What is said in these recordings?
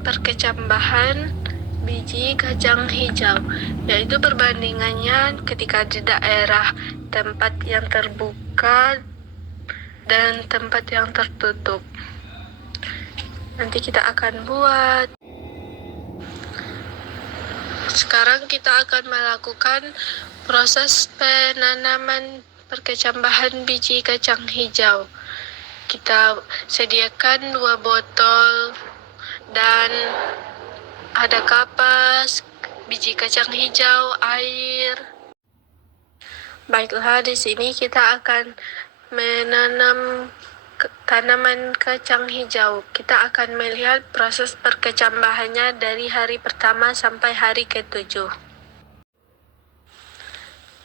perkecambahan biji kacang hijau, yaitu perbandingannya ketika di daerah tempat yang terbuka dan tempat yang tertutup. Nanti kita akan buat. Sekarang kita akan melakukan proses penanaman perkecambahan biji kacang hijau. Kita sediakan 2 botol dan ada kapas, biji kacang hijau, air. Baiklah, di sini kita akan menanam tanaman kacang hijau. Kita akan melihat proses perkecambahannya dari hari pertama sampai hari ke-7.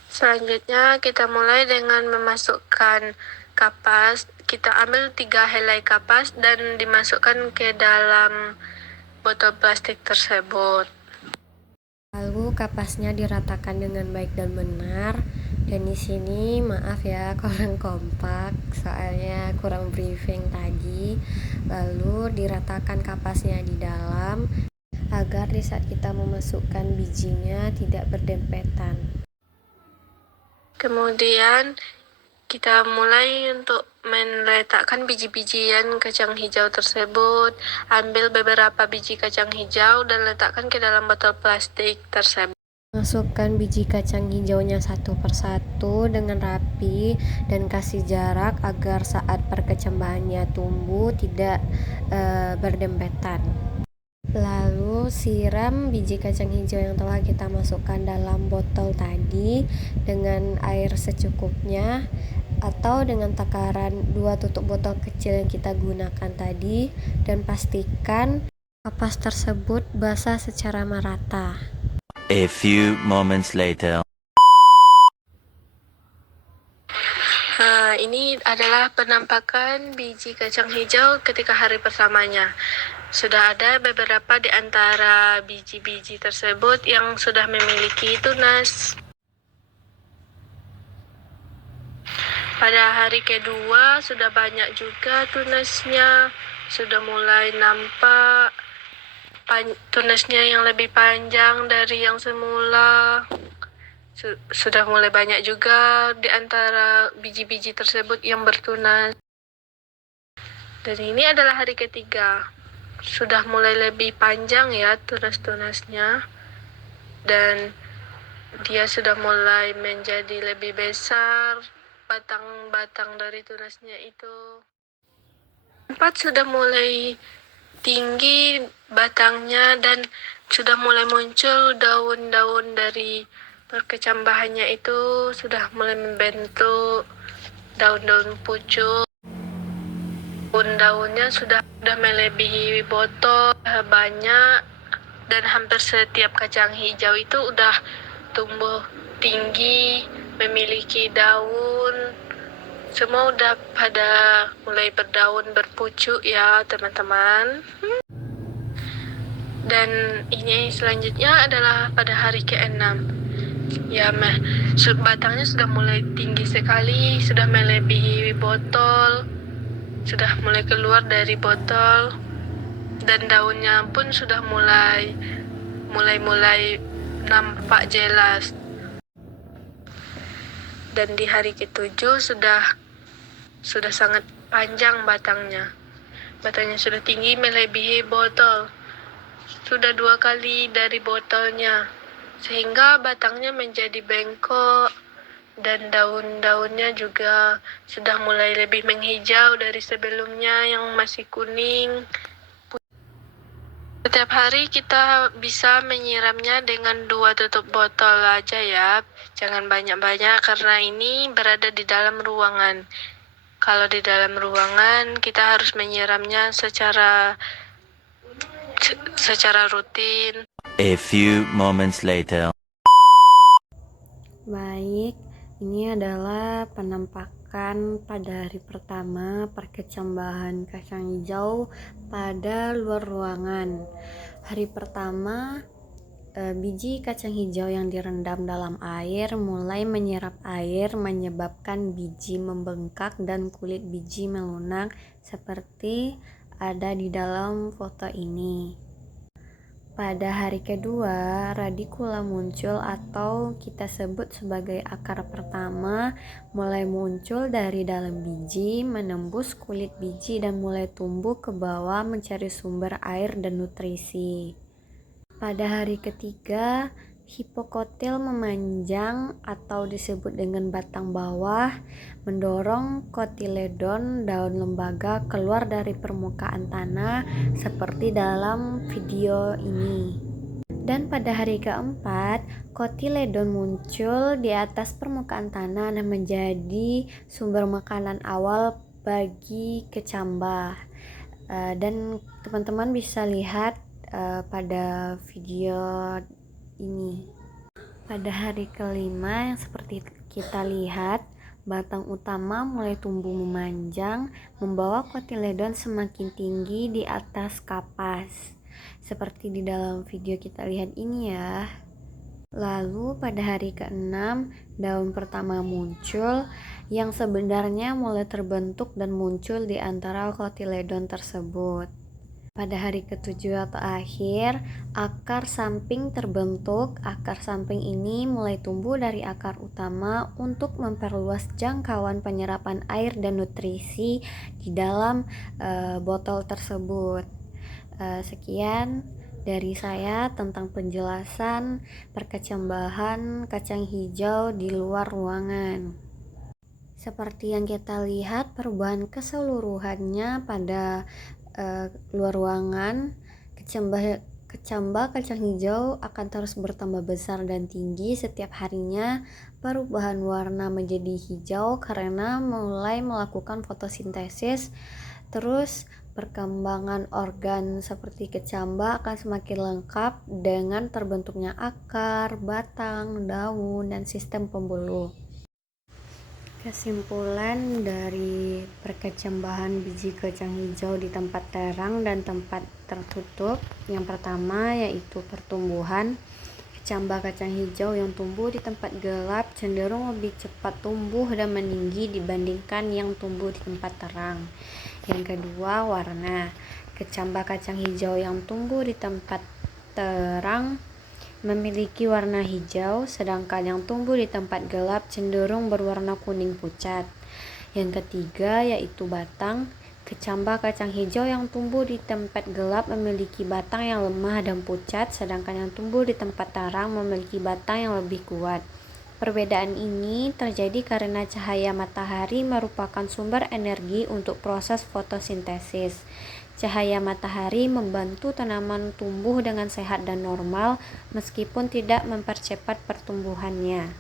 Selanjutnya kita mulai dengan memasukkan kapas. Kita ambil 3 helai kapas dan dimasukkan ke dalam botol plastik tersebut. Lalu kapasnya diratakan dengan baik dan benar. Dan di sini maaf ya kurang kompak, soalnya kurang briefing tadi. Lalu diratakan kapasnya di dalam agar di saat kita memasukkan bijinya tidak berdempetan. Kemudian kita mulai untuk meletakkan biji-bijian kacang hijau tersebut. Ambil beberapa biji kacang hijau dan letakkan ke dalam botol plastik tersebut. Masukkan biji kacang hijaunya satu persatu dengan rapi dan kasih jarak agar saat perkecambahannya tumbuh tidak berdempetan. Lalu siram biji kacang hijau yang telah kita masukkan dalam botol tadi dengan air secukupnya atau dengan takaran 2 tutup botol kecil yang kita gunakan tadi, dan pastikan kapas tersebut basah secara merata. A few moments later. Ini adalah penampakan biji kacang hijau ketika hari pertamanya. Sudah ada beberapa di antara biji-biji tersebut yang sudah memiliki tunas. Pada hari kedua sudah banyak juga tunasnya, sudah mulai nampak tunasnya yang lebih panjang dari yang semula. Sudah mulai banyak juga di antara biji-biji tersebut yang bertunas. Dan ini adalah hari ketiga. Sudah mulai lebih panjang ya tunas-tunasnya. Dan dia sudah mulai menjadi lebih besar batang-batang dari tunasnya itu. 4 sudah mulai tinggi batangnya dan sudah mulai muncul daun-daun dari perkecambahannya itu, sudah mulai membentuk daun-daun pucuk. Daun-daunnya sudah melebihi botol banyak, dan hampir setiap kacang hijau itu udah tumbuh tinggi, memiliki daun. Semua udah pada mulai berdaun, berpucuk ya teman-teman. Dan ini selanjutnya adalah pada hari ke-6. Ya, batangnya sudah mulai tinggi sekali, sudah melebihi botol, sudah mulai keluar dari botol, dan daunnya pun sudah mulai nampak jelas. Dan di hari ke-7 sudah sangat panjang batangnya. Batangnya sudah tinggi melebihi botol. Sudah 2 kali dari botolnya, sehingga batangnya menjadi bengkok dan daun-daunnya juga sudah mulai lebih menghijau dari sebelumnya yang masih kuning. Setiap hari kita bisa menyiramnya dengan 2 tutup botol aja ya, jangan banyak-banyak karena ini berada di dalam ruangan. Kalau di dalam ruangan kita harus menyiramnya secara rutin. A few moments later. Baik, ini adalah penampakan pada hari pertama perkecambahan kacang hijau pada luar ruangan. Hari pertama, biji kacang hijau yang direndam dalam air mulai menyerap air, menyebabkan biji membengkak dan kulit biji melunak seperti ada di dalam foto ini. Pada hari kedua, radikula muncul atau kita sebut sebagai akar pertama mulai muncul dari dalam biji, menembus kulit biji dan mulai tumbuh ke bawah mencari sumber air dan nutrisi. Pada hari ketiga, hipokotil memanjang atau disebut dengan batang bawah, mendorong kotiledon daun lembaga keluar dari permukaan tanah seperti dalam video ini. Dan pada hari keempat, kotiledon muncul di atas permukaan tanah dan menjadi sumber makanan awal bagi kecambah. Dan teman-teman bisa lihat pada video ini. Pada hari kelima yang seperti kita lihat, batang utama mulai tumbuh memanjang, membawa kotiledon semakin tinggi di atas kapas. Seperti di dalam video kita lihat ini ya. Lalu pada hari keenam, daun pertama muncul yang sebenarnya mulai terbentuk dan muncul di antara kotiledon tersebut. Pada hari ketujuh atau akhir, akar samping terbentuk. Akar samping ini mulai tumbuh dari akar utama untuk memperluas jangkauan penyerapan air dan nutrisi di dalam botol tersebut. Sekian dari saya tentang penjelasan perkecambahan kacang hijau di luar ruangan. Seperti yang kita lihat, perubahan keseluruhannya pada luar ruangan, kecambah kacang hijau akan terus bertambah besar dan tinggi setiap harinya. Perubahan warna menjadi hijau karena mulai melakukan fotosintesis. Terus perkembangan organ seperti kecambah akan semakin lengkap dengan terbentuknya akar, batang, daun, dan sistem pembuluh. Kesimpulan dari perkecambahan biji kacang hijau di tempat terang dan tempat tertutup. Yang pertama yaitu pertumbuhan. Kecambah kacang hijau yang tumbuh di tempat gelap cenderung lebih cepat tumbuh dan meninggi dibandingkan yang tumbuh di tempat terang. Yang kedua, warna. Kecambah kacang hijau yang tumbuh di tempat terang memiliki warna hijau, sedangkan yang tumbuh di tempat gelap cenderung berwarna kuning pucat. Yang ketiga yaitu batang. Kecambah kacang hijau yang tumbuh di tempat gelap memiliki batang yang lemah dan pucat, sedangkan yang tumbuh di tempat terang memiliki batang yang lebih kuat. Perbedaan ini terjadi karena cahaya matahari merupakan sumber energi untuk proses fotosintesis. Cahaya matahari membantu tanaman tumbuh dengan sehat dan normal meskipun tidak mempercepat pertumbuhannya.